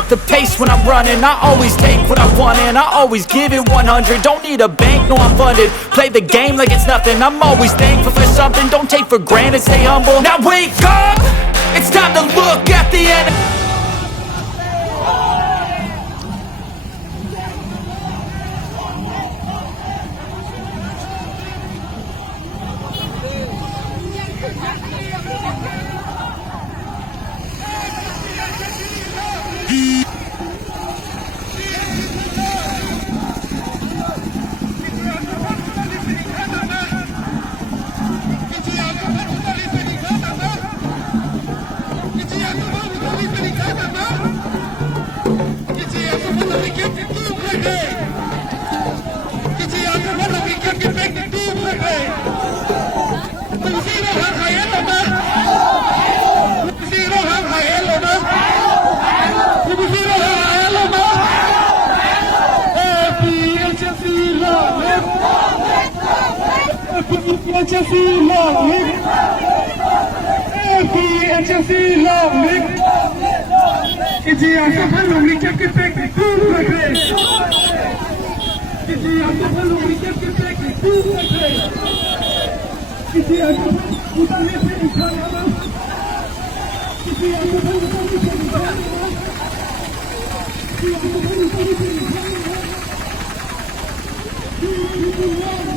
set the pace when I'm running. I always take what I want and I always give it 100. Don't need a bank, no I'm funded. Play the game like it's nothing. I'm always thankful for something. Don't take for granted, stay humble. Now wake up, it's time to look at the end. Thank you.